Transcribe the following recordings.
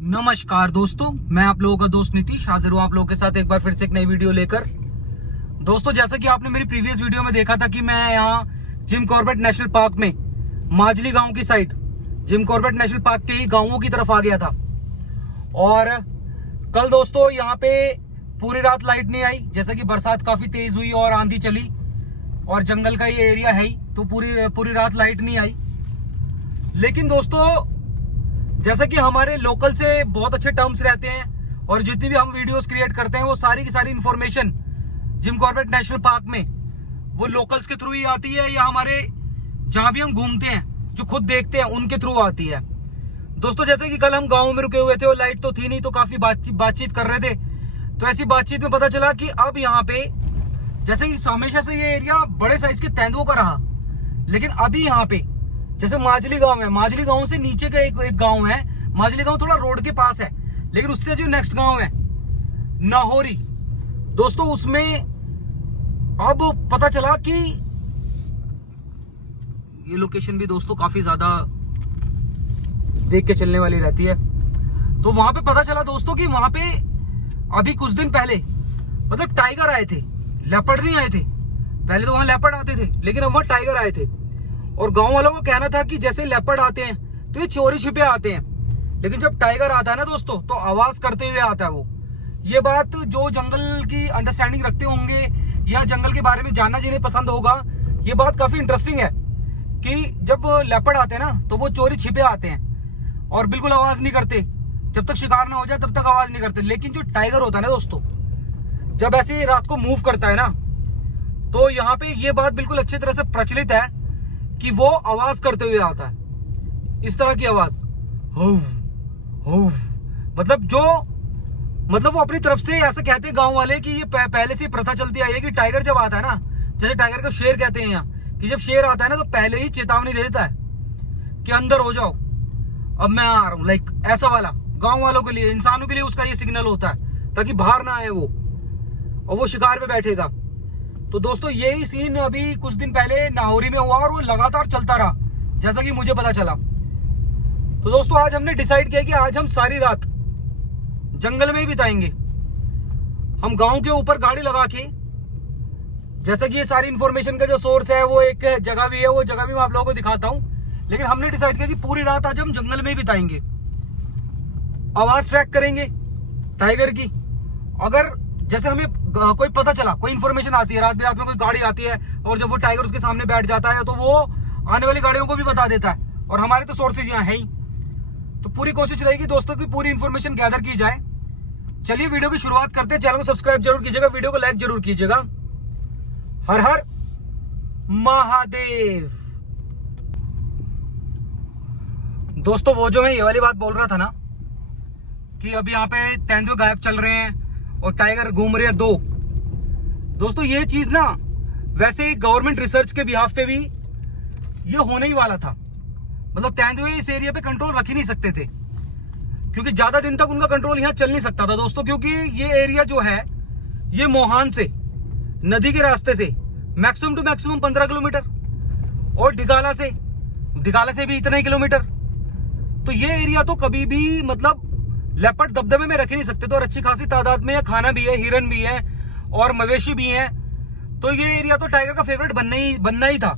नमस्कार दोस्तों, मैं आप लोगों का दोस्त नीतीश हाजिर हूँ आप लोगों के साथ एक बार फिर से एक नई वीडियो लेकर। दोस्तों, जैसा कि आपने मेरी प्रीवियस वीडियो में देखा था कि मैं यहाँ जिम कॉर्बेट नेशनल पार्क में माजली गांव की side Jim Corbett national park के ही गांवों की तरफ आ गया था। और कल दोस्तों यहाँ पे पूरी रात लाइट नहीं आई, जैसा कि बरसात काफी तेज हुई और आंधी चली और जंगल का ये एरिया है ही, तो पूरी रात लाइट नहीं आई। लेकिन दोस्तों, जैसा कि हमारे लोकल से बहुत अच्छे टर्म्स रहते हैं और जितनी भी हम वीडियोस क्रिएट करते हैं वो सारी की सारी information Jim Corbett national park में वो लोकल्स के थ्रू ही आती है या हमारे जहां भी हम घूमते हैं जो खुद देखते हैं उनके थ्रू आती है। दोस्तों, जैसे कि कल हम गाँव में रुके हुए थे और लाइट तो थी नहीं, तो काफी बातचीत कर रहे थे। तो ऐसी बातचीत में पता चला कि अब यहाँ पे जैसे कि हमेशा से ये एरिया बड़े साइज के तेंदुओं का रहा, लेकिन अभी यहाँ पे जैसे माजली गांव है, माजली गांव से नीचे का एक गांव है, माजली गांव थोड़ा रोड के पास है, लेकिन उससे जो नेक्स्ट गांव है नाहौरी, दोस्तों उसमें अब पता चला कि ये लोकेशन भी दोस्तों काफी ज्यादा देख के चलने वाली रहती है। तो वहां पे पता चला दोस्तों कि वहां पे अभी कुछ दिन पहले मतलब टाइगर आए थे, लेपर्ड नहीं आए थे। पहले तो वहां लेपर्ड आते थे, लेकिन अब वहां टाइगर आए थे। और गांव वालों को कहना था कि जैसे लेपर्ड आते हैं तो ये चोरी छिपे आते हैं, लेकिन जब टाइगर आता है ना दोस्तों तो आवाज करते हुए आता है वो। ये बात जो जंगल की अंडरस्टैंडिंग रखते होंगे या जंगल के बारे में जानना जिन्हें पसंद होगा, ये बात काफी इंटरेस्टिंग है कि जब लेपर्ड आते हैं ना तो वो चोरी छिपे आते हैं और बिल्कुल आवाज नहीं करते, जब तक शिकार ना हो जाए तब तक आवाज नहीं करते। लेकिन जो टाइगर होता है ना दोस्तों, जब ऐसे रात को मूव करता है ना, तो यहाँ पे ये बात बिल्कुल अच्छी तरह से प्रचलित है कि वो आवाज करते हुए आता है, इस तरह की आवाज, हुफ हुफ। मतलब वो अपनी तरफ से ऐसा कहते हैं गांव वाले कि ये पहले से प्रथा चलती आई है कि टाइगर जब आता है ना, जैसे टाइगर का शेर कहते हैं यहाँ, कि जब शेर आता है ना तो पहले ही चेतावनी दे देता है कि अंदर हो जाओ, अब मैं आ रहा हूं। लाइक ऐसा वाला गांव वालों के लिए, इंसानों के लिए उसका ये सिग्नल होता है ताकि बाहर ना आए वो, और वो शिकार पे बैठेगा। तो दोस्तों, यही सीन अभी कुछ दिन पहले नाहौरी में हुआ और वो लगातार चलता रहा, जैसा कि मुझे पता चला। तो दोस्तों, आज हमने डिसाइड किया कि आज हम सारी रात जंगल में ही बिताएंगे। हम गांव के ऊपर गाड़ी लगा के, जैसा कि ये सारी इंफॉर्मेशन का जो सोर्स है वो एक जगह भी है, वो जगह भी मैं आप लोगों को दिखाता हूं, लेकिन हमने डिसाइड किया कि पूरी रात आज हम जंगल में ही बिताएंगे। आवाज ट्रैक करेंगे टाइगर की। अगर जैसे हमें कोई पता चला, कोई इन्फॉर्मेशन आती है, रात बिरात में कोई गाड़ी आती है और जब वो टाइगर उसके सामने बैठ जाता है तो वो आने वाली गाड़ियों को भी बता देता है, और हमारे तो सोर्सेज यहाँ है ही। तो पूरी कोशिश रहेगी दोस्तों की पूरी इन्फॉर्मेशन गैदर की जाए। चलिए वीडियो की शुरुआत करते हैं। चैनल को सब्सक्राइब जरूर कीजिएगा, वीडियो को लाइक जरूर कीजिएगा। हर हर महादेव। दोस्तों, वो जो मैं ये वाली बात बोल रहा था ना कि अभी यहाँ पे तेंदुए गायब चल रहे हैं और टाइगर घूम रहे हैं दो, दोस्तों ये चीज ना वैसे गवर्नमेंट रिसर्च के बिहाफ पे भी ये होने ही वाला था। मतलब तेंदुए इस एरिया पे कंट्रोल रख ही नहीं सकते थे, क्योंकि ज्यादा दिन तक उनका कंट्रोल यहाँ चल नहीं सकता था दोस्तों, क्योंकि ये एरिया जो है ये मोहान से नदी के रास्ते से मैक्सिमम टू मैक्सिमम 15 किलोमीटर और डिगाला से भी इतना ही किलोमीटर। तो ये एरिया तो कभी भी मतलब लेपर्ड दबदबे में रख ही नहीं सकते थे, और अच्छी खासी तादाद में खाना भी है, हिरन भी है और मवेशी भी हैं। तो ये एरिया तो टाइगर का फेवरेट बनना ही था।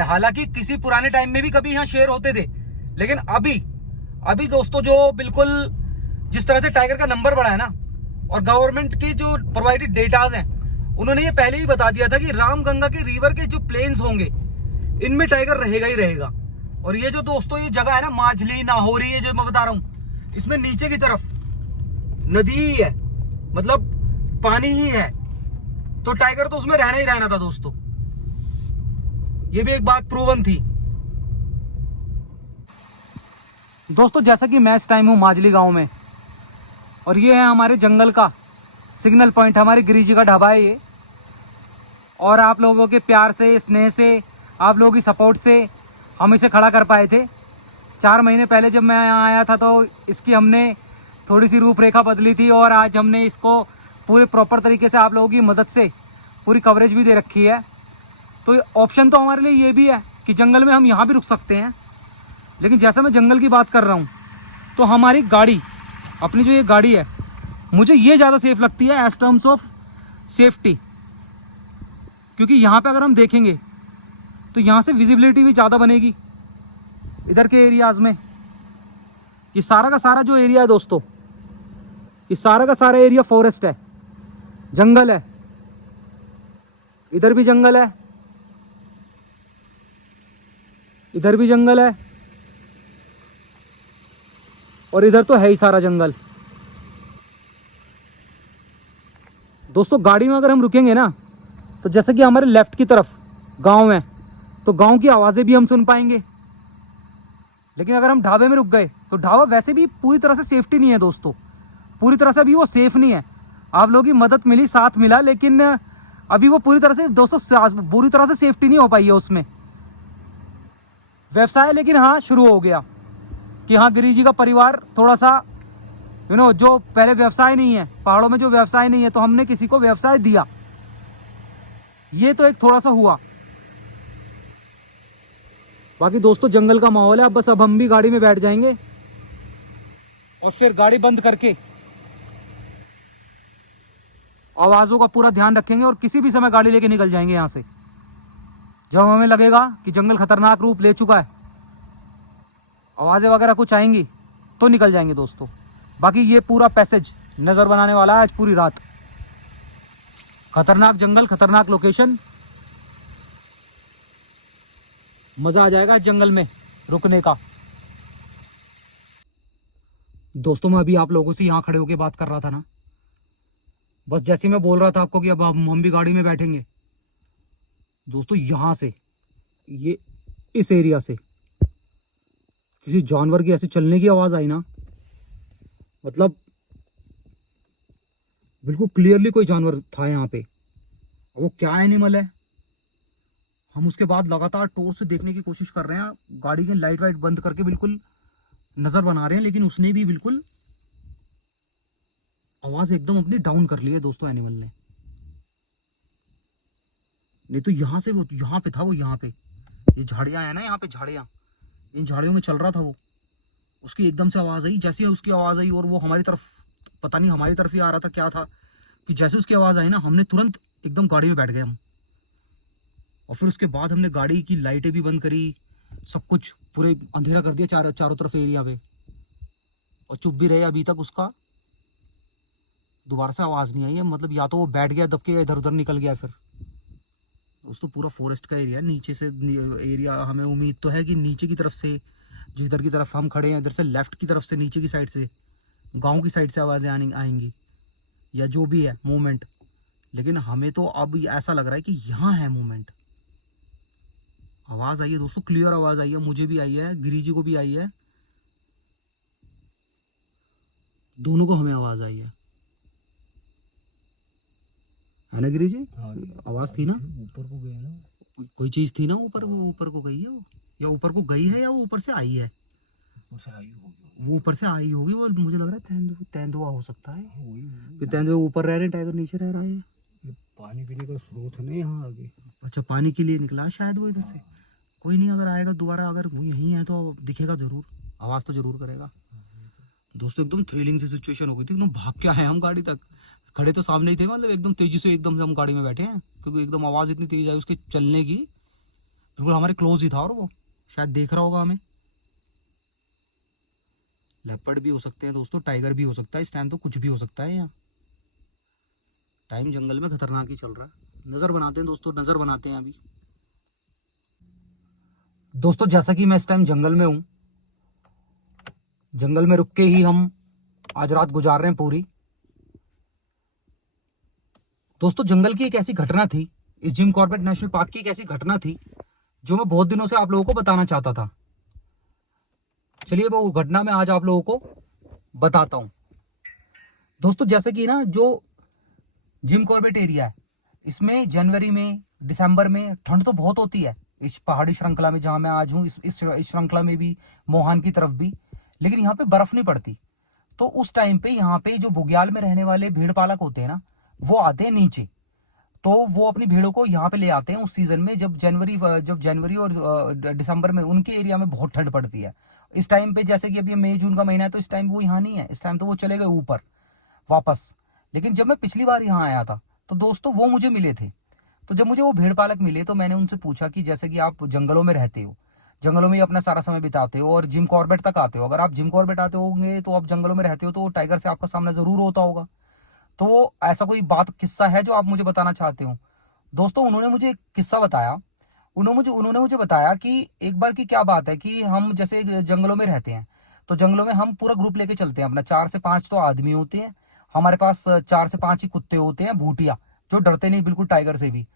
हालांकि किसी पुराने टाइम में भी कभी यहाँ शेर होते थे, लेकिन अभी दोस्तों जो बिल्कुल जिस तरह से टाइगर का नंबर बढ़ा है ना, और गवर्नमेंट के जो प्रोवाइडेड डेटाज हैं उन्होंने ये पहले ही बता दिया था कि रामगंगा के रिवर के जो प्लेन्स होंगे इनमें टाइगर रहेगा ही रहेगा। और ये जो दोस्तों ये जगह है ना माजली नाहौरी, ये जो मैं बता रहा हूं, इसमें नीचे की तरफ नदी ही है, मतलब पानी ही है, तो टाइगर तो उसमें रहना ही रहना था दोस्तों। ये भी एक बात प्रूवन थी। दोस्तों, जैसा कि मैं इस टाइम हूं माजली गांव में, और ये है हमारे जंगल का सिग्नल पॉइंट, हमारे गिरी जी का ढाबा है ये। और आप लोगों के प्यार से, स्नेह से, आप लोगों की सपोर्ट से हम इसे खड़ा कर पाए थे। 4 महीने पहले जब मैं यहाँ आया था तो इसकी हमने थोड़ी सी रूपरेखा बदली थी, और आज हमने इसको पूरे प्रॉपर तरीके से आप लोगों की मदद से पूरी कवरेज भी दे रखी है। तो ऑप्शन तो हमारे लिए ये भी है कि जंगल में हम यहाँ भी रुक सकते हैं, लेकिन जैसा मैं जंगल की बात कर रहा हूँ तो हमारी गाड़ी, अपनी जो ये गाड़ी है, मुझे ये ज़्यादा सेफ लगती है एज टर्म्स ऑफ सेफ्टी। क्योंकि यहाँ पे अगर हम देखेंगे तो यहाँ से विजिबिलिटी भी ज़्यादा बनेगी इधर के एरियाज़ में। ये सारा का सारा जो एरिया है दोस्तों, ये सारा का सारा एरिया फॉरेस्ट है, जंगल है। इधर भी जंगल है, इधर भी जंगल है, और इधर तो है ही सारा जंगल। दोस्तों गाड़ी में अगर हम रुकेंगे ना, तो जैसे कि हमारे लेफ्ट की तरफ गांव है, तो गांव की आवाज़ें भी हम सुन पाएंगे। लेकिन अगर हम ढाबे में रुक गए तो ढाबा वैसे भी पूरी तरह से सेफ्टी नहीं है दोस्तों, पूरी तरह से अभी वो सेफ नहीं है। आप लोगों की मदद मिली, साथ मिला, लेकिन अभी वो पूरी तरह से दोस्तों पूरी तरह से सेफ्टी नहीं हो पाई है उसमें। व्यवसाय लेकिन हाँ शुरू हो गया कि हाँ गिरी जी का परिवार थोड़ा सा जो पहले व्यवसाय नहीं है, पहाड़ों में जो व्यवसाय नहीं है, तो हमने किसी को व्यवसाय दिया, ये तो एक थोड़ा सा हुआ। बाकी दोस्तों जंगल का माहौल है। अब हम भी गाड़ी में बैठ जाएंगे और फिर गाड़ी बंद करके आवाज़ों का पूरा ध्यान रखेंगे और किसी भी समय गाड़ी लेके निकल जाएंगे यहाँ से। जब हमें लगेगा कि जंगल खतरनाक रूप ले चुका है, आवाज़ें वगैरह कुछ आएंगी, तो निकल जाएंगे दोस्तों। बाकी ये पूरा पैसेज नज़र बनाने वाला है आज पूरी रात। खतरनाक जंगल, खतरनाक लोकेशन, मज़ा आ जाएगा जंगल में रुकने का। दोस्तों मैं अभी आप लोगों से यहाँ खड़े होकर बात कर रहा था ना, बस जैसे मैं बोल रहा था आपको कि अब हम भी गाड़ी में बैठेंगे दोस्तों, यहाँ से ये इस एरिया से किसी जानवर की ऐसे चलने की आवाज़ आई ना, मतलब बिल्कुल क्लियरली कोई जानवर था यहाँ पे। वो क्या एनिमल है, हम उसके बाद लगातार टॉर्च से देखने की कोशिश कर रहे हैं, गाड़ी की लाइट वाइट बंद करके बिल्कुल नज़र बना रहे हैं, लेकिन उसने भी बिल्कुल आवाज़ एकदम अपनी डाउन कर ली है दोस्तों एनिमल ने। नहीं तो यहाँ से वो यहाँ पे था, वो यहाँ पे ये झाड़ियाँ है ना, यहाँ पे झाड़ियाँ, इन झाड़ियों में चल रहा था वो। उसकी एकदम से आवाज़ आई, जैसे उसकी आवाज़ आई और वो हमारी तरफ, पता नहीं हमारी तरफ ही आ रहा था क्या था, कि जैसे उसकी आवाज़ आई ना, हमने तुरंत एकदम गाड़ी में बैठ गए हम। और फिर उसके बाद हमने गाड़ी की लाइटें भी बंद करी, सब कुछ पूरे अंधेरा कर दिया चारों तरफ एरिया पे, और चुप भी रहे। अभी तक उसका दोबारा से आवाज़ नहीं आई है, मतलब या तो वो बैठ गया दब के, इधर उधर निकल गया। फिर दोस्तों पूरा फॉरेस्ट का एरिया, नीचे से एरिया, हमें उम्मीद तो है कि नीचे की तरफ से, जो इधर की तरफ हम खड़े हैं, इधर से लेफ्ट की तरफ से, नीचे की साइड से, गांव की साइड से आवाज़ें आएंगी या जो भी है मूवमेंट। लेकिन हमें तो अब ऐसा लग रहा है कि यहाँ है मूवमेंट। आवाज़ आई है दोस्तों, क्लियर आवाज़ आई है, मुझे भी आई है, गिरी जी को भी आई है, दोनों को हमें आवाज़ आई है ना गिरी जी? आवाज़ थी ना, ऊपर को गया ना, कोई चीज़ थी ना ऊपर, वो ऊपर को गई है, वो या ऊपर को गई है या वो ऊपर से आई है, ऊपर से आई होगी, वो ऊपर से आई होगी। वो मुझे लग रहा है तेंदुआ हो सकता है, फिर तेंदुआ ऊपर रह रहे हैं, टाइगर नीचे रह रहा है। पानी पीने का स्रोत नहीं यहाँ आगे, अच्छा पानी के लिए निकला शायद वो इधर से। कोई नहीं, अगर आएगा दोबारा, अगर वो यहीं है तो दिखेगा जरूर, आवाज़ तो जरूर करेगा। दोस्तों एकदम थ्रिलिंग सी सिचुएशन हो गई थी, एकदम भाग के आए हम गाड़ी तक, खड़े तो सामने ही थे, मतलब एकदम तेजी से एकदम से हम गाड़ी में बैठे हैं, क्योंकि एकदम आवाज़ इतनी तेज आई उसके चलने की, बिल्कुल हमारे क्लोज ही था, और वो शायद देख रहा होगा हमें। लेपर्ड भी हो सकते हैं दोस्तों, टाइगर भी हो सकता है, इस टाइम तो कुछ भी हो सकता है। यहाँ टाइम जंगल में खतरनाक ही चल रहा है। नज़र बनाते हैं दोस्तों, नज़र बनाते हैं अभी। दोस्तों जैसा कि मैं इस टाइम जंगल में हूँ, जंगल में रुक के ही हम आज रात गुजार रहे हैं पूरी। दोस्तों जंगल की एक ऐसी घटना थी, इस जिम कॉर्बेट नेशनल पार्क की एक ऐसी घटना थी जो मैं बहुत दिनों से आप लोगों को बताना चाहता था। चलिए वो घटना मैं आज आप लोगों को बताता हूं। दोस्तों जैसे कि ना, जो जिम कॉर्बेट एरिया है, इसमें जनवरी में, दिसंबर में ठंड तो बहुत होती है, इस पहाड़ी श्रृंखला में जहां मैं आज हूँ, इस श्रृंखला में भी, मोहान की तरफ भी, लेकिन यहाँ पे बर्फ नहीं पड़ती। तो उस टाइम पे यहाँ पे जो बुग्याल में रहने वाले भेड़ पालक होते हैं ना, वो आते हैं नीचे। तो वो अपनी भेड़ों को यहाँ पे ले आते हैं उस सीजन में, जब जनवरी और दिसंबर में उनके एरिया में बहुत ठंड पड़ती है। इस टाइम पे जैसे कि अभी मई जून का महीना है, तो इस टाइम वो यहाँ नहीं है, इस टाइम तो वो चले गए ऊपर वापस। लेकिन जब मैं पिछली बार यहाँ आया था तो दोस्तों वो मुझे मिले थे। तो जब मुझे वो भेड़ पालक मिले तो मैंने उनसे पूछा कि जैसे कि आप जंगलों में रहते हो, जंगलों में ही अपना सारा समय बिताते हो और जिम कॉर्बेट तक आते हो, अगर आप जिम कॉर्बेट आते होंगे तो आप जंगलों में रहते हो, तो टाइगर से आपका सामना जरूर होता होगा। तो वो ऐसा कोई बात किस्सा है जो आप मुझे बताना चाहते हो? दोस्तों उन्होंने मुझे एक किस्सा बताया। उन्होंने मुझे बताया कि एक बार की क्या बात है कि हम जैसे जंगलों में रहते हैं, तो जंगलों में हम पूरा ग्रुप लेके चलते हैं अपना, 4 से 5 तो आदमी होते हैं हमारे पास, 4 से 5 ही कुत्ते होते हैं भूटिया, जो डरते नहीं बिल्कुल टाइगर से भी।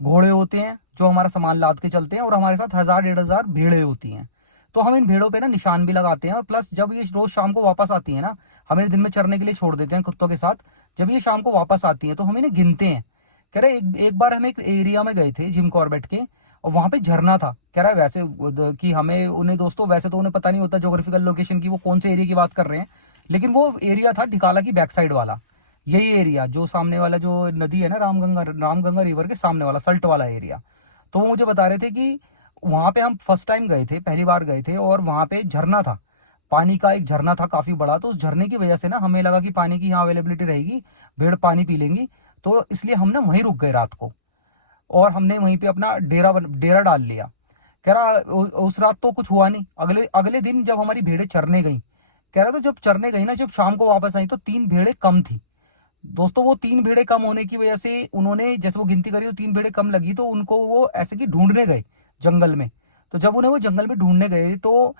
घोड़े होते हैं जो हमारा सामान लाद के चलते हैं, और हमारे साथ 1000-1500 भेड़ें होती हैं। तो हम इन भेड़ों पे ना निशान भी लगाते हैं, और प्लस जब ये रोज शाम को वापस आती है ना, हमें दिन में चरने के लिए छोड़ देते हैं कुत्तों के साथ। जब ये शाम को वापस आती है तो हम इन्हें गिनते हैं। कह रहे एक बार हम एक एरिया में गए थे जिम कॉर्बेट के, और वहां पे झरना था। कह रहा है वैसे कि हमें उन्हें दोस्तों वैसे तो उन्हें पता नहीं होता ज्योग्राफिकल लोकेशन की, वो कौन से एरिया की बात कर रहे हैं, लेकिन वो एरिया था ढिकाला की बैक साइड वाला। यही एरिया जो सामने वाला जो नदी है ना, रामगंगा रिवर के सामने वाला सल्ट वाला एरिया। तो वो मुझे बता रहे थे कि वहां पे हम फर्स्ट टाइम गए थे, पहली बार गए थे, और वहां पे झरना था, पानी का एक झरना था काफी बड़ा। तो उस झरने की वजह से ना हमें लगा कि पानी की यहाँ अवेलेबिलिटी रहेगी, भेड़ पानी पी लेंगी, तो इसलिए हम ना वहीं रुक गए रात को, और हमने वहीं पे अपना डेरा डाल लिया। कह रहा उस रात तो कुछ हुआ नहीं। अगले अगले दिन जब हमारी भेड़ें चरने गई, कह रहा तो जब चरने गई ना, जब शाम को वापस आई तो 3 भेड़ें कम थी। दोस्तों वो 3 भेड़ें कम होने की वजह से उन्होंने जैसे वो गिनती करी तो 3 भेड़ें कम लगी, तो उनको वो ऐसे कि ढूंढने गए जंगल में। तो जब उन्हें वो जंगल में ढूंढने गए तो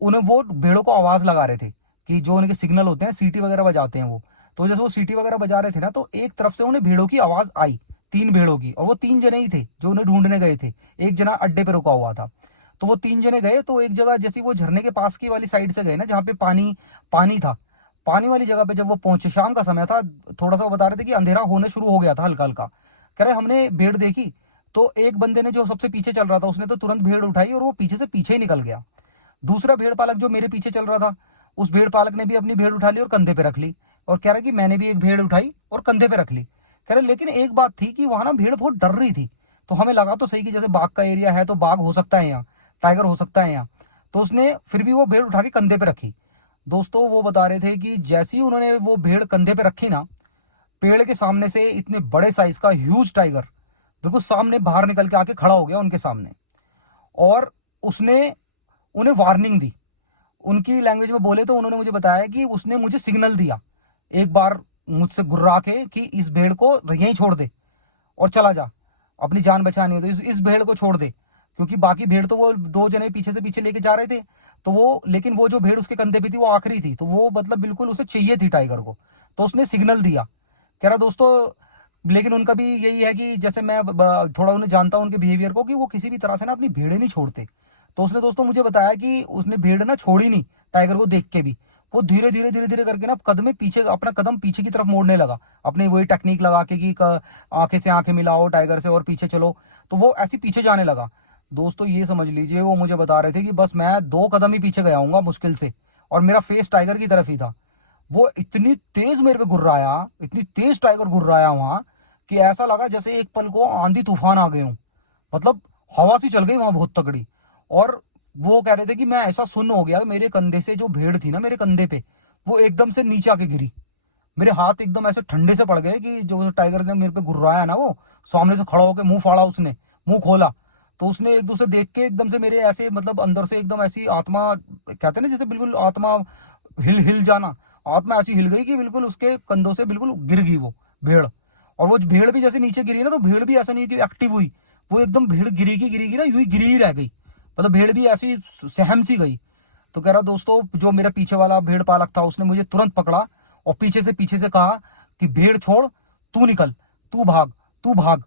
उन्हें वो भेड़ों को आवाज लगा रहे थे, कि जो उनके सिग्नल होते हैं, सीटी वगैरह बजाते हैं वो। तो जैसे वो सीटी वगैरह बजा रहे थे ना, तो एक तरफ से उन्हें भेड़ों की आवाज आई, 3 भेड़ों की, और वो 3 जने ही थे जो उन्हें ढूंढने गए थे। एक जना अड्डे पे रुका हुआ था। तो वो 3 जने गए, तो एक जगह जैसे वो झरने के पास की वाली साइड से गए ना, जहाँ पे पानी पानी था, पानी वाली जगह पे जब वो पहुंचे, शाम का समय था, थोड़ा सा वो बता रहे थे कि अंधेरा होने शुरू हो गया था हल्का हल्का। कह रहे हमने भेड़ देखी, तो एक बंदे ने जो सबसे पीछे चल रहा था उसने तो तुरंत भेड़ उठाई और वो पीछे से पीछे ही निकल गया। दूसरा भेड़ पालक जो मेरे पीछे चल रहा था, उस भेड़ पालक ने भी अपनी भेड़ उठा ली और कंधे पे रख ली, और कह रहा कि मैंने भी एक भेड़ उठाई और कंधे पे रख ली। कह रहे लेकिन एक बात थी कि वहां ना भेड़ बहुत डर रही थी। तो हमें लगा तो सही कि जैसे बाघ का एरिया है तो बाघ हो सकता है यहाँ, टाइगर हो सकता है यहाँ, तो उसने फिर भी वो भेड़ उठा के कंधे पे रखी। दोस्तों वो बता रहे थे कि जैसे ही उन्होंने वो भेड़ कंधे पे रखी ना, पेड़ के सामने से इतने बड़े साइज का ह्यूज टाइगर बिल्कुल सामने बाहर निकल के आके खड़ा हो गया उनके सामने, और उसने उन्हें वार्निंग दी। उनकी लैंग्वेज में बोले तो उन्होंने मुझे बताया कि उसने मुझे सिग्नल दिया एक बार मुझसे गुर्रा के, कि इस भेड़ को यहीं छोड़ दे और चला जा, अपनी जान बचानी हो तो इस भेड़ को छोड़ दे, क्योंकि बाकी भेड़ तो वो 2 जने पीछे से पीछे लेके जा रहे थे। तो वो लेकिन वो जो भेड़ उसके कंधे पे थी वो आखिरी थी, तो वो मतलब बिल्कुल उसे चाहिए थी टाइगर को, तो उसने सिग्नल दिया। कह रहा दोस्तों लेकिन उनका भी यही है कि जैसे मैं थोड़ा उन्हें जानता हूं उनके बिहेवियर को, कि वो किसी भी तरह से ना अपनी भेड़ें नहीं छोड़ते। तो उसने दोस्तों मुझे बताया कि उसने भेड़ ना छोड़ी नहीं टाइगर को देख के भी, वो धीरे धीरे धीरे धीरे करके ना कदम पीछे, अपना कदम पीछे की तरफ मोड़ने लगा, अपनी वही टेक्निक लगा के कि आंखें से आंखें मिलाओ टाइगर से और पीछे चलो, तो वो ऐसे पीछे जाने लगा। दोस्तों ये समझ लीजिए वो मुझे बता रहे थे कि बस मैं 2 कदम ही पीछे गया हूँ मुश्किल से, और मेरा फेस टाइगर की तरफ ही था। वो इतनी तेज मेरे पे गुर्राया, इतनी तेज टाइगर गुर्राया वहां, कि ऐसा लगा जैसे एक पल को आंधी तूफान आ गए हूं, मतलब हवा सी चल गई वहां बहुत तगड़ी। और वो कह रहे थे कि मैं ऐसा सुन्न हो गया, मेरे कंधे से जो भेड़ थी ना मेरे कंधे पे, वो एकदम से नीचे आके गिरी। मेरे हाथ एकदम ऐसे ठंडे से पड़ गए, कि जो टाइगर ने मेरे पे गुर्राया ना, वो सामने से खड़ा होकर मुंह फाड़ा, उसने मुंह खोला, तो उसने एक दूसरे देख के एकदम से मेरे ऐसे मतलब अंदर से एकदम ऐसी आत्मा, कहते हैं ना जैसे बिल्कुल आत्मा हिल हिल जाना, आत्मा ऐसी हिल गई कि बिल्कुल उसके कंधों से बिल्कुल गिर गई वो भेड़। और वो भेड़ भी जैसे नीचे गिरी ना, तो भेड़ भी ऐसा नहीं कि एक्टिव हुई, वो एकदम भेड़ गिरी ना, यूं ही गिरी ही रह गई, मतलब भेड़ भी ऐसी सहम सी गई। तो कह रहा दोस्तों जो मेरा पीछे वाला भेड़ पालक था उसने मुझे तुरंत पकड़ा और पीछे से कहा कि भेड़ छोड़, तू निकल, तू भाग, तू भाग।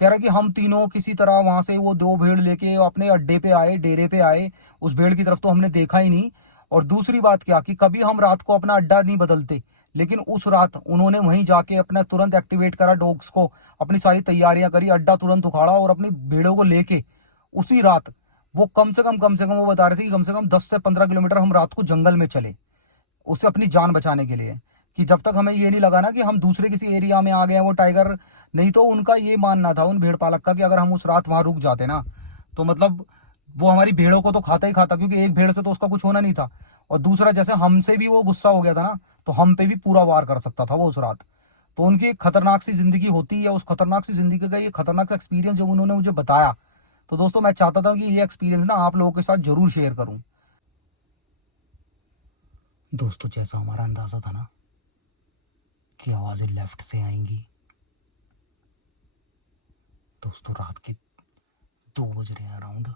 कह रहा कि हम तीनों किसी तरह वहां से वो 2 भेड़ लेके अपने अड्डे पे आए, डेरे पे आए। उस भेड़ की तरफ तो हमने देखा ही नहीं। और दूसरी बात क्या कि कभी हम रात को अपना अड्डा नहीं बदलते, लेकिन उस रात उन्होंने वहीं जाके अपना तुरंत एक्टिवेट करा डॉग्स को, अपनी सारी तैयारियां करी, अड्डा तुरंत उखाड़ा और अपनी भेड़ों को लेके उसी रात वो कम से कम वो बता रहे थे कि कम से कम 10 से 15 किलोमीटर हम रात को जंगल में चले, उसे अपनी जान बचाने के लिए, कि जब तक हमें ये नहीं लगा ना कि हम दूसरे किसी एरिया में आ गए हैं वो टाइगर, नहीं तो उनका ये मानना था उन भेड़ पालक का कि अगर हम उस रात वहां रुक जाते ना तो मतलब वो हमारी भेड़ों को तो खाता ही खाता, क्योंकि एक भेड़ से तो उसका कुछ होना नहीं था। और दूसरा, जैसे हमसे भी वो गुस्सा हो गया था ना तो हम पे भी पूरा वार कर सकता था वो उस रात। तो उनकी एक खतरनाक सी जिंदगी होती है, उस खतरनाक सी जिंदगी का ये खतरनाक सा एक्सपीरियंस जब उन्होंने मुझे बताया, तो दोस्तों मैं चाहता था कि ये एक्सपीरियंस ना आप लोगों के साथ जरूर शेयर करूं। दोस्तों जैसा हमारा अंदाजा था ना कि आवाजें लेफ्ट से आएंगी, दोस्तों रात के 2 बज रहे हैं अराउंड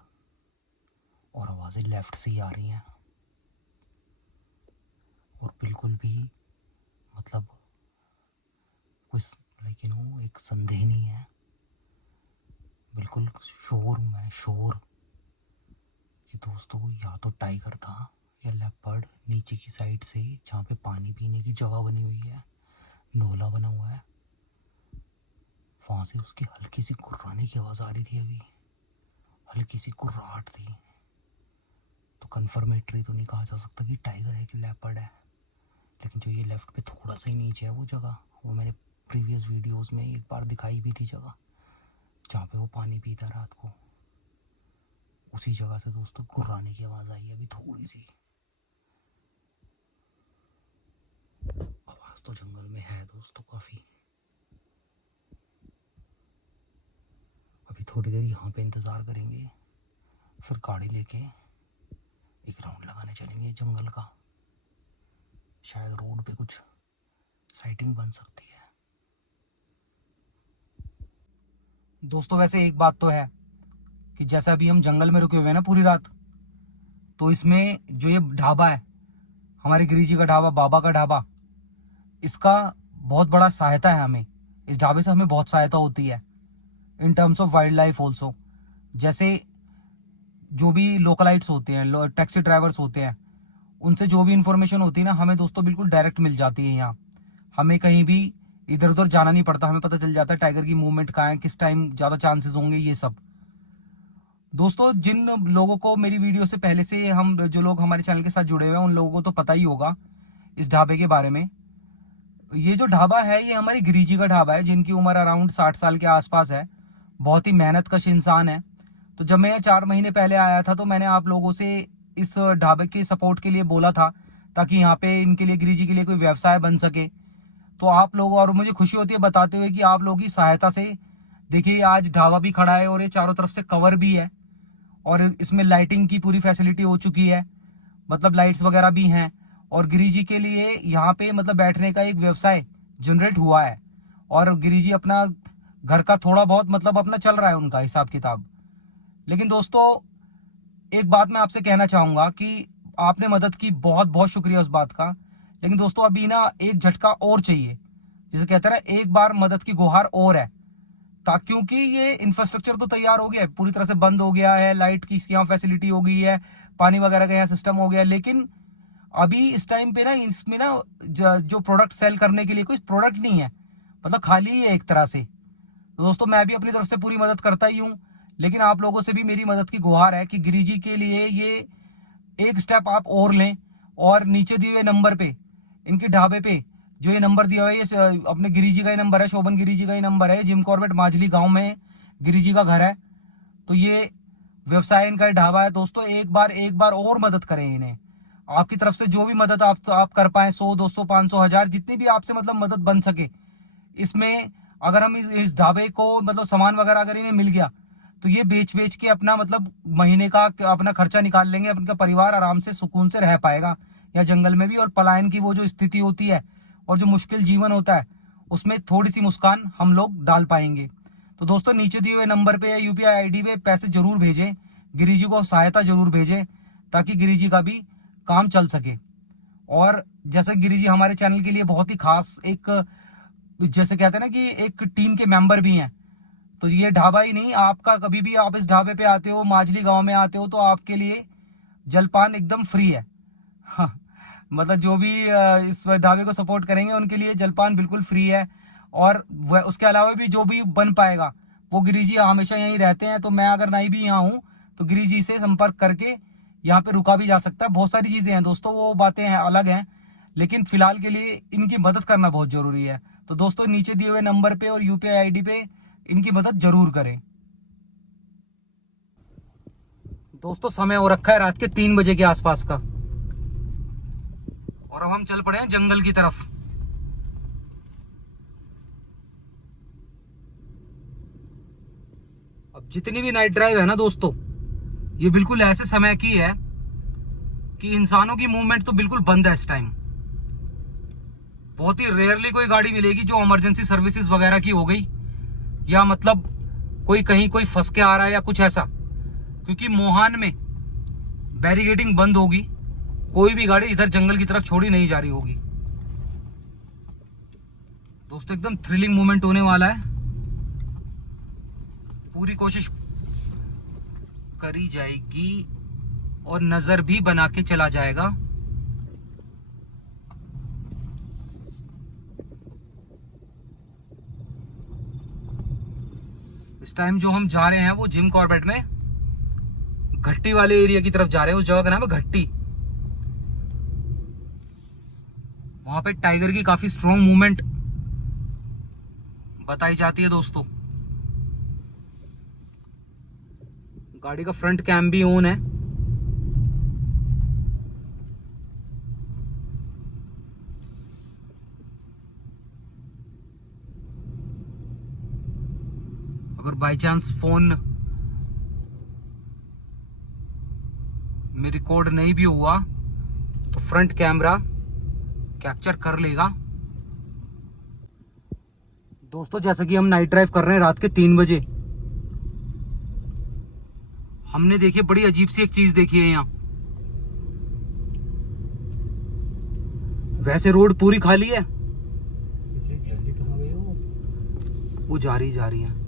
और आवाजें लेफ्ट से ही आ रही हैं। और बिल्कुल भी मतलब कोई एक संदेह नहीं है, बिल्कुल श्योर हूँ मैं, श्योर कि दोस्तों या तो टाइगर था या लेपर्ड नीचे की साइड से जहाँ पे पानी पीने की जगह बनी हुई है, नोला बना हुआ है, वहां से उसकी हल्की सी कुर्राने की आवाज आ रही थी। अभी हल्की सी कुर्राहट थी। तो कन्फर्मेटरी तो नहीं कहा जा सकता कि टाइगर है कि लेपर्ड है, लेकिन जो ये लेफ्ट पे थोड़ा सा ही नीचे है वो जगह, वो मैंने प्रीवियस वीडियोस में एक बार दिखाई भी थी जगह जहाँ पे वो पानी पीता रात को, उसी जगह से दोस्तों कुर्राने की आवाज आई है अभी थोड़ी सी। आवाज तो जंगल में है दोस्तों काफी। अभी थोड़ी देर यहाँ पे इंतजार करेंगे, फिर गाड़ी लेके एक राउंड लगाने चलेंगे जंगल का, शायद रोड पे कुछ साइटिंग बन सकती है। दोस्तों वैसे एक बात तो है कि जैसा अभी हम जंगल में रुके हुए हैं ना पूरी रात, तो इसमें जो ये ढाबा है, हमारे गिरी जी का ढाबा, बाबा का ढाबा, इसका बहुत बड़ा सहायता है हमें। इस ढाबे से हमें बहुत सहायता होती है in terms of wild life also. जैसे जो भी लोकलाइट्स होते हैं, टैक्सी ड्राइवर्स होते हैं, उनसे जो भी इंफॉर्मेशन होती है ना हमें दोस्तों बिल्कुल डायरेक्ट मिल जाती है। यहाँ हमें कहीं भी इधर उधर जाना नहीं पड़ता, हमें पता चल जाता है टाइगर की मूवमेंट कहाँ है, किस टाइम ज़्यादा चांसेस होंगे, ये सब। दोस्तों जिन लोगों को मेरी वीडियो से पहले से, हम जो लोग हमारे चैनल के साथ जुड़े हुए हैं उन लोगों को तो पता ही होगा इस ढाबे के बारे में। ये जो ढाबा है ये हमारी गिरी जी का ढाबा है, जिनकी उम्र अराउंड 60 साल के आसपास है। बहुत ही मेहनत कश इंसान है। तो जब मैं 4 महीने पहले आया था तो मैंने आप लोगों से इस ढाबे के सपोर्ट के लिए बोला था, ताकि यहाँ पे इनके लिए, गिरी जी के लिए कोई व्यवसाय बन सके। तो आप लोगों, और मुझे खुशी होती है बताते हुए कि आप लोगों की सहायता से देखिए आज ढाबा भी खड़ा है और ये चारों तरफ से कवर भी है, और इसमें लाइटिंग की पूरी फैसिलिटी हो चुकी है, मतलब लाइट्स वगैरह भी हैं। और गिरी जी के लिए यहाँ पे मतलब बैठने का एक व्यवसाय जनरेट हुआ है, और गिरी जी अपना घर का थोड़ा बहुत मतलब अपना चल रहा है उनका हिसाब किताब। लेकिन दोस्तों एक बात मैं आपसे कहना चाहूंगा कि आपने मदद की, बहुत बहुत शुक्रिया उस बात का। लेकिन दोस्तों अभी ना एक झटका और चाहिए, जिसे कहते हैं ना एक बार मदद की गुहार और है। क्योंकि ये इंफ्रास्ट्रक्चर तो तैयार हो गया है, पूरी तरह से बंद हो गया है, लाइट की यहाँ फैसिलिटी हो गई है, पानी वगैरह का यहाँ सिस्टम हो गया, लेकिन अभी इस टाइम पे ना इसमें ना जो प्रोडक्ट सेल करने के लिए कोई प्रोडक्ट नहीं है, मतलब खाली ही है एक तरह से। तो दोस्तों मैं भी अपनी तरफ से पूरी मदद करता ही हूँ, लेकिन आप लोगों से भी मेरी मदद की गुहार है कि गिरी जी के लिए ये एक स्टेप आप और लें, और नीचे दिए हुए नंबर पे, इनके ढाबे पे जो ये नंबर दिया हुआ है, ये अपने गिरी जी का ही नंबर है, शोभन गिरी जी का ही नंबर है, जिम कॉर्बेट माजली गांव में गिरी जी का घर है। तो ये व्यवसाय इनका ढाबा है। दोस्तों एक बार और मदद करें इन्हें, आपकी तरफ से जो भी मदद आप कर पाए, 100, 200, 500, 1000, जितनी भी आपसे मतलब मदद बन सके इसमें। अगर हम इस ढाबे को मतलब सामान वगैरह अगर इन्हें मिल गया तो ये बेच के अपना मतलब महीने का अपना खर्चा निकाल लेंगे, अपना परिवार आराम से सुकून से रह पाएगा या जंगल में भी। और पलायन की वो जो स्थिति होती है और जो मुश्किल जीवन होता है उसमें थोड़ी सी मुस्कान हम लोग डाल पाएंगे। तो दोस्तों नीचे दिए हुए नंबर पे या यूपीआई आईडी पे पैसे जरूर भेजें, गिरी जी को सहायता जरूर भेजें, ताकि गिरी जी का भी काम चल सके। और जैसे गिरी जी हमारे चैनल के लिए बहुत ही खास एक, जैसे कहते हैं ना कि एक टीम के मेंबर भी हैं। तो ये ढाबा ही नहीं, आपका कभी भी आप इस ढाबे पे आते हो, माजली गांव में आते हो, तो आपके लिए जलपान एकदम फ्री है। हाँ, मतलब जो भी इस ढाबे को सपोर्ट करेंगे उनके लिए जलपान बिल्कुल फ्री है। और उसके अलावा भी जो भी बन पाएगा, वो गिरी जी हमेशा यहीं रहते हैं, तो मैं अगर नहीं भी यहाँ हूँ तो गिरी जी से संपर्क करके यहाँ पे रुका भी जा सकता है। बहुत सारी चीजें हैं दोस्तों, वो बातें हैं अलग हैं, लेकिन फिलहाल के लिए इनकी मदद करना बहुत जरूरी है। तो दोस्तों नीचे दिए हुए नंबर पे और यूपीआई आईडी पे इनकी मदद जरूर करें। दोस्तों समय हो रखा है रात के 3 बजे के आसपास का, और अब हम चल पड़े हैं जंगल की तरफ। अब जितनी भी नाइट ड्राइव है ना दोस्तों, ये बिल्कुल ऐसे समय की है कि इंसानों की मूवमेंट तो बिल्कुल बंद है इस टाइम। बहुत ही रेयरली कोई गाड़ी मिलेगी जो इमरजेंसी सर्विसेज वगैरह की हो गई, या मतलब कोई कहीं कोई फंस के आ रहा है या कुछ ऐसा, क्योंकि मोहान में बैरिकेडिंग बंद होगी, कोई भी गाड़ी इधर जंगल की तरफ छोड़ी नहीं जा रही होगी। दोस्तों एकदम थ्रिलिंग मोमेंट होने वाला है, पूरी कोशिश करी जाएगी और नजर भी बना के चला जाएगा। इस टाइम जो हम जा रहे हैं वो जिम कॉर्बेट में घट्टी वाले एरिया की तरफ जा रहे हैं। उस जगह का नाम है घट्टी। वहां पे टाइगर की काफी स्ट्रॉन्ग मूवमेंट बताई जाती है दोस्तों। गाड़ी का फ्रंट कैम भी ऑन है। अगर बाई चांस फोन में रिकॉर्ड नहीं भी हुआ तो फ्रंट कैमरा कैप्चर कर लेगा। दोस्तों जैसे कि हम नाइट ड्राइव कर रहे हैं रात के 3 बजे, हमने देखिए बड़ी अजीब सी एक चीज देखी है यहाँ। वैसे रोड पूरी खाली है, जल्दी कहाँ गए हो? वो जा रही है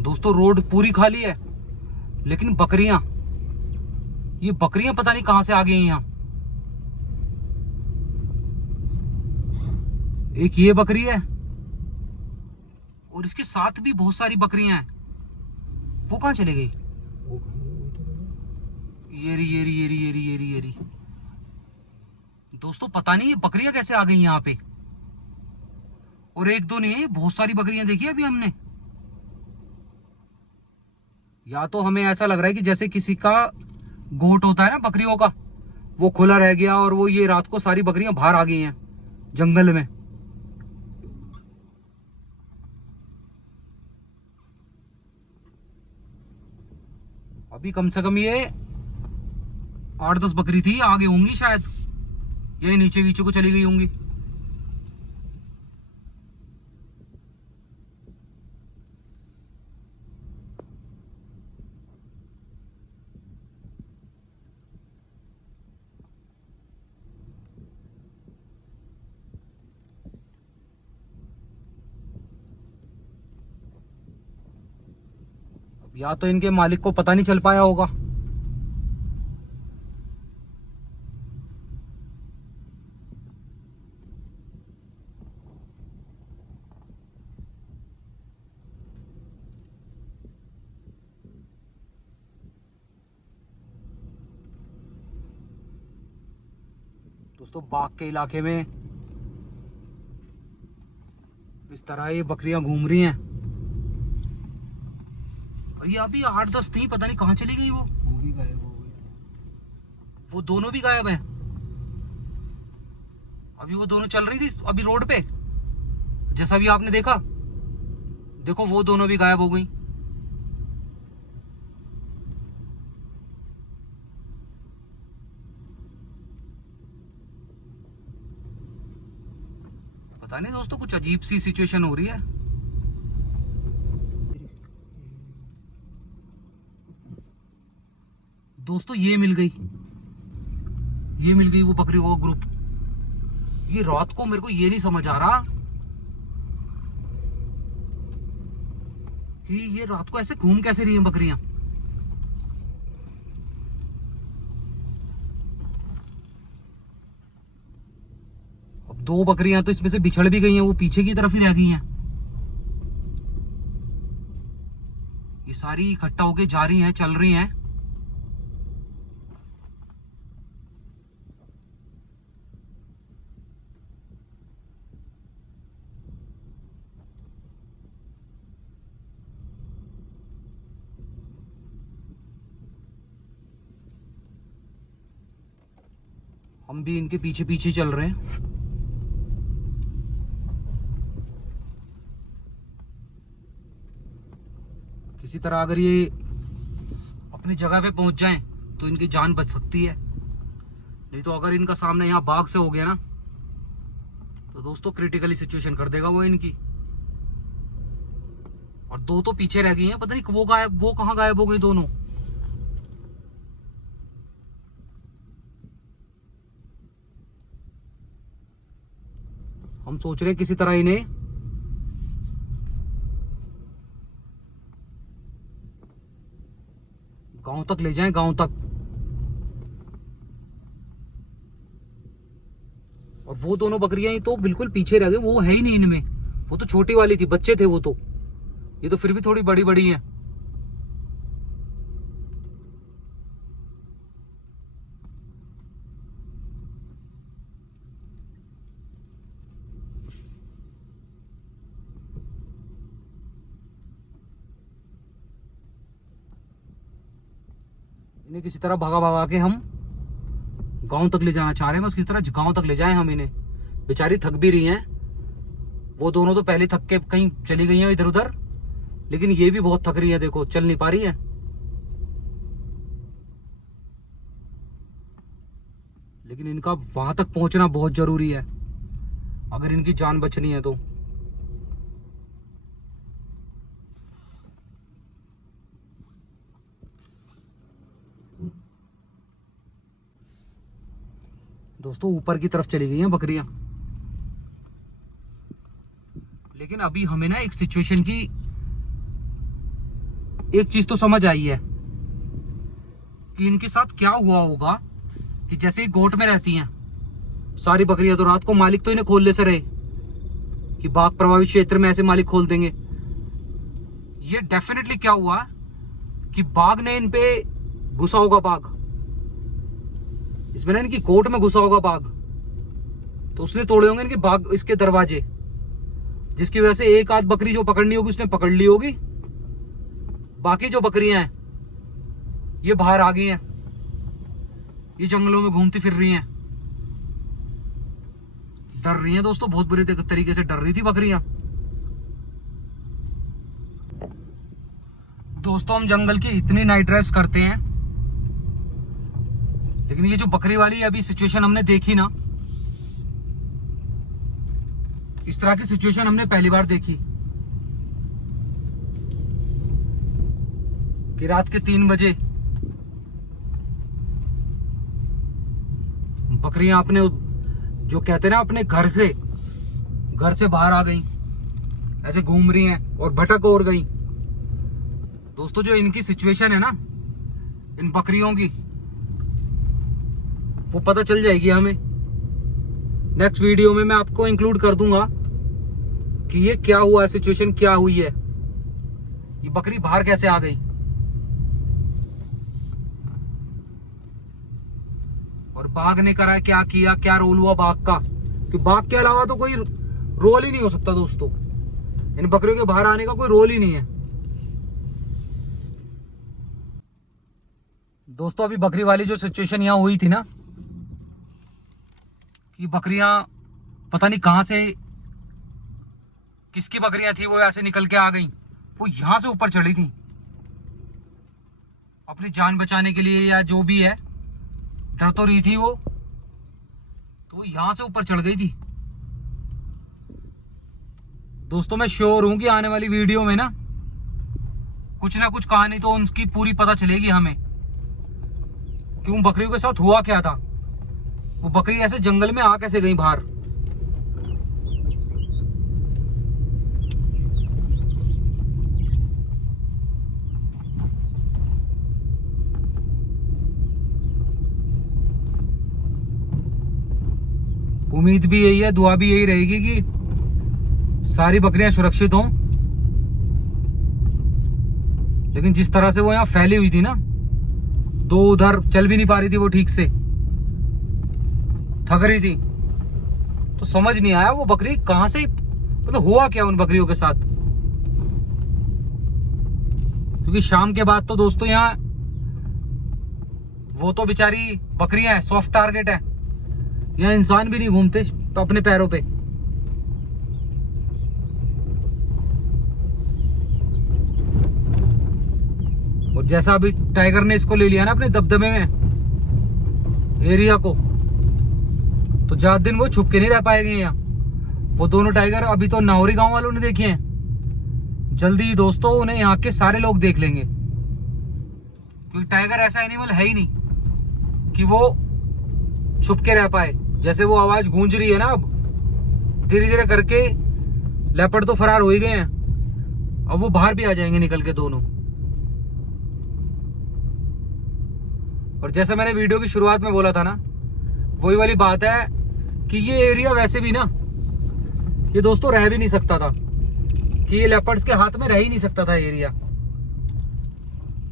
दोस्तों, रोड पूरी खाली है, लेकिन बकरियां, ये बकरियां पता नहीं कहां से आ गई हैं यहाँ। एक ये बकरी है और इसके साथ भी बहुत सारी बकरियां हैं। वो कहां चले गई? वो कहाँ गए? वो तो गए। ये रही। दोस्तों पता नहीं ये बकरियां कैसे आ गई यहाँ पे, और एक दो नहीं, बहुत सारी बकरियां देखी अभी हमने। या तो हमें ऐसा लग रहा है कि जैसे किसी का गोट होता है ना बकरियों का, वो खुला रह गया और वो ये रात को सारी बकरियां बाहर आ गई हैं जंगल में। अभी कम से कम ये 8-10 बकरी थी, आगे होंगी शायद, ये नीचे नीचे को चली गई होंगी। या तो इनके मालिक को पता नहीं चल पाया होगा। दोस्तों बाग के इलाके में इस तरह ये बकरियां घूम रही हैं, और ये अभी 8-10 थी, पता नहीं कहां चली गई वो भी गायब हो गई। वो दोनों भी गायब हैं। अभी वो दोनों चल रही थी अभी रोड पे, जैसा भी आपने देखा, देखो वो दोनों भी गायब हो गई। पता नहीं दोस्तों, कुछ अजीब सी सिचुएशन हो रही है। दोस्तों ये मिल गई वो बकरी का ग्रुप। ये रात को मेरे को ये नहीं समझ आ रहा कि ये रात को ऐसे घूम कैसे रही हैं बकरियां। अब 2 बकरियां तो इसमें से बिछड़ भी गई हैं, वो पीछे की तरफ ही रह गई हैं। ये सारी इकट्ठा होके जा रही हैं, चल रही हैं। हम भी इनके पीछे पीछे चल रहे हैं। किसी तरह अगर ये अपनी जगह पे पहुंच जाएं तो इनकी जान बच सकती है, नहीं तो अगर इनका सामना यहाँ बाघ से हो गया ना तो दोस्तों क्रिटिकली सिचुएशन कर देगा वो इनकी। और दो तो पीछे रह गई हैं, पता नहीं वो कहाँ गायब हो गई दोनों। हम सोच रहे हैं किसी तरह इन्हें गांव तक ले जाएं, गांव तक। और वो दोनों बकरियां ही तो बिल्कुल पीछे रह गई, वो है ही नहीं इनमें। वो तो छोटी वाली थी, बच्चे थे वो तो, ये तो फिर भी थोड़ी बड़ी बड़ी हैं। इन्हें किसी तरह भगा भगा के हम गांव तक ले जाना चाह रहे हैं, बस किसी तरह गांव तक ले जाएं हम इन्हें। बेचारी थक भी रही हैं, वो दोनों तो पहले थक के कहीं चली गई हैं इधर उधर, लेकिन ये भी बहुत थक रही है, देखो चल नहीं पा रही है। लेकिन इनका वहां तक पहुंचना बहुत जरूरी है अगर इनकी जान बचनी है तो। दोस्तों ऊपर की तरफ चली गई हैं बकरियां, लेकिन अभी हमें ना एक सिचुएशन की एक चीज तो समझ आई है कि इनके साथ क्या हुआ होगा कि जैसे ही गोट में रहती हैं सारी बकरियां, तो रात को मालिक तो इन्हें खोलने से रहे कि बाघ प्रभावित क्षेत्र में ऐसे मालिक खोल देंगे। ये डेफिनेटली क्या हुआ कि बाघ ने इन पे घुसा होगा, बाघ इसमें ना इनकी कोट में घुसा होगा बाघ, तो उसने तोड़े होंगे इनके बाघ इसके दरवाजे, जिसकी वजह से एक आध बकरी जो पकड़नी होगी उसने पकड़ ली होगी। बाकी जो बकरियां हैं ये बाहर आ गई हैं, ये जंगलों में घूमती फिर रही हैं, डर रही हैं दोस्तों, बहुत बुरी तरीके से डर रही थी बकरियां। दोस्तों हम जंगल की इतनी नाइट ड्राइव्स करते हैं, लेकिन ये जो बकरी वाली अभी सिचुएशन हमने देखी ना, इस तरह की सिचुएशन हमने पहली बार देखी कि रात के 3 बजे बकरियां अपने जो कहते हैं ना अपने घर से बाहर आ गई, ऐसे घूम रही हैं और भटक और गई। दोस्तों जो इनकी सिचुएशन है ना इन बकरियों की, वो पता चल जाएगी हमें। नेक्स्ट वीडियो में मैं आपको इंक्लूड कर दूंगा कि ये क्या हुआ है, सिचुएशन क्या हुई है, ये बकरी बाहर कैसे आ गई। और बाघ ने करा क्या किया, क्या रोल हुआ बाघ का, कि बाघ के अलावा तो कोई रोल ही नहीं हो सकता दोस्तों, इन बकरियों के बाहर आने का कोई रोल ही नहीं है। दोस्तों अभी बकरी वाली जो सिचुएशन यहां हुई थी ना, कि बकरियां पता नहीं कहां से, किसकी बकरियां थी, वो ऐसे निकल के आ गई, वो यहां से ऊपर चढ़ी थी अपनी जान बचाने के लिए, या जो भी है, डर तो रही थी वो, तो यहां से ऊपर चढ़ गई थी। दोस्तों मैं श्योर हूं कि आने वाली वीडियो में ना कुछ ना कुछ कहानी तो उनकी पूरी पता चलेगी हमें कि उन बकरियों के साथ हुआ क्या था, वो बकरी ऐसे जंगल में आ कैसे गई बाहर। उम्मीद भी यही है, दुआ भी यही रहेगी कि सारी बकरियां सुरक्षित हों। लेकिन जिस तरह से वो यहां फैली हुई थी ना, दो उधर चल भी नहीं पा रही थी वो ठीक से, थक रही थी, तो समझ नहीं आया वो बकरी कहां से, मतलब हुआ क्या उन बकरियों के साथ। क्योंकि शाम के बाद तो दोस्तों यहाँ वो तो बेचारी बकरियां हैं, सॉफ्ट टारगेट है, यहाँ इंसान भी नहीं घूमते तो अपने पैरों पे। और जैसा अभी टाइगर ने इसको ले लिया ना अपने दबदबे में एरिया को, तो ज्यादा दिन वो छुप के नहीं रह पाएंगे यहाँ। वो दोनों टाइगर अभी तो नाहौरी गांव वालों ने देखे हैं, जल्दी ही दोस्तों उन्हें यहाँ के सारे लोग देख लेंगे। क्योंकि टाइगर ऐसा एनिमल है ही नहीं कि वो छुप के रह पाए। जैसे वो आवाज गूंज रही है ना, अब धीरे धीरे करके लेपर्ड तो फरार हो ही गए हैं, अब वो बाहर भी आ जाएंगे निकल के दोनों। और जैसा मैंने वीडियो की शुरुआत में बोला था ना, वही वाली बात है कि ये एरिया वैसे भी ना, ये दोस्तों रह भी नहीं सकता था, कि ये लेपर्ड्स के हाथ में रह ही नहीं सकता था एरिया।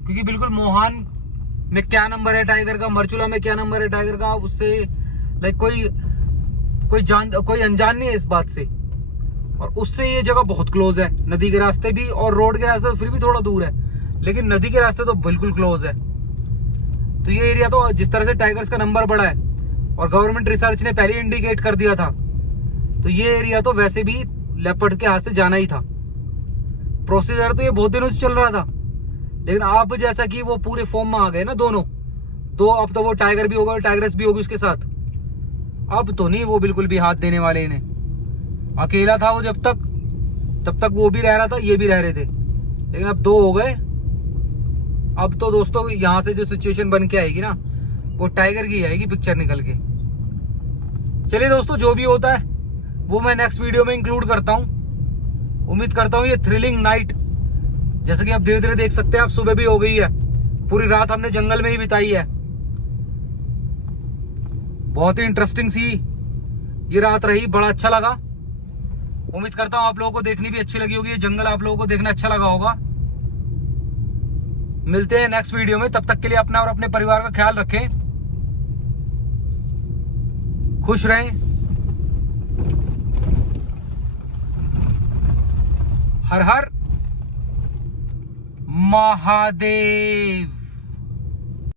क्योंकि बिल्कुल मोहान में क्या नंबर है टाइगर का, मरचुला में क्या नंबर है टाइगर का, उससे लाइक कोई अनजान नहीं है इस बात से। और उससे ये जगह बहुत क्लोज है, नदी के रास्ते भी और रोड के रास्ते तो फिर भी थोड़ा दूर है, लेकिन नदी के रास्ते तो बिल्कुल क्लोज है। तो ये एरिया तो जिस तरह से टाइगर्स का नंबर बढ़ा है और गवर्नमेंट रिसर्च ने पहले इंडिकेट कर दिया था, तो ये एरिया तो वैसे भी लेपर्ड के हाथ से जाना ही था। प्रोसीजर तो ये बहुत दिनों से चल रहा था, लेकिन अब जैसा कि वो पूरे फॉर्म में आ गए ना दोनों, तो अब तो वो टाइगर भी होगा, टाइगर्स भी होगी उसके साथ। अब तो नहीं वो बिल्कुल भी हाथ देने वाले इन्हें। अकेला था वो जब तक, तब तक वो भी रह रहा था, ये भी रह रहे थे, लेकिन अब दो हो गए। अब तो दोस्तों यहाँ से जो सिचुएशन बन के आएगी ना, वो टाइगर की आएगी पिक्चर निकल के। चलिए दोस्तों, जो भी होता है वो मैं नेक्स्ट वीडियो में इंक्लूड करता हूँ। उम्मीद करता हूँ ये थ्रिलिंग नाइट, जैसे कि आप धीरे धीरे देख सकते हैं, अब सुबह भी हो गई है, पूरी रात हमने जंगल में ही बिताई है। बहुत ही इंटरेस्टिंग सी ये रात रही, बड़ा अच्छा लगा। उम्मीद करता हूँ आप लोगों को देखनी भी अच्छी लगी होगी, ये जंगल आप लोगों को देखना अच्छा लगा होगा। मिलते हैं नेक्स्ट वीडियो में, तब तक के लिए अपना और अपने परिवार का ख्याल रखें, खुश रहें। हर हर महादेव।